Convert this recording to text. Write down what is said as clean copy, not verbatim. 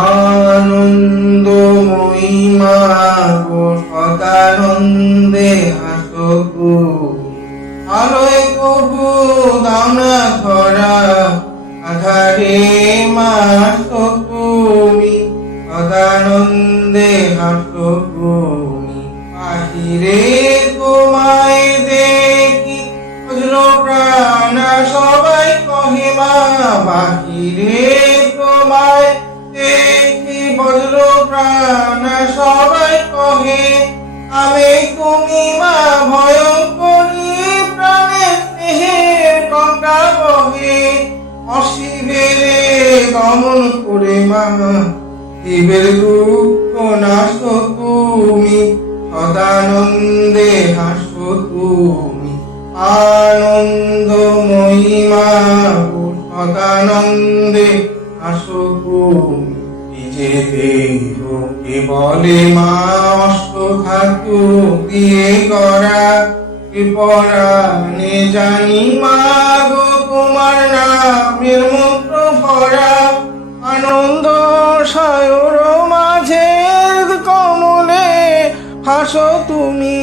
আনন্দময়ী মা গো সদানন্দে হাসো তুমি। আলোয় কবু দাও না ধরা, আধারে মা হাসো তুমি। সদানন্দে হাসো তুমি। বাহিরে তোমায় দেখি বজ্র প্রাণ সবাই কহে মা। বাহিরে তোমায় দেখি বজ্র প্রাণ সবাই কহে, আমি তুমি মা ভয়ঙ্করী প্রাণে স্নেহের গঙ্গা বহে। অশিবেরে দমন করে মা শিবের দুঃখ নাশো তুমি। সদানন্দে হাসো তুমি। আনন্দময়ী মা গো সদানন্দে হাসো তুমি। নিজে দেহকে বলে মা অষ্ট ধাতু দিয়ে গড়া, পরাণে জানি মা গো তোমার নামের মন্ত্র ভরা। আনন্দ সায়র মাঝে কমলে হাসো তুমি।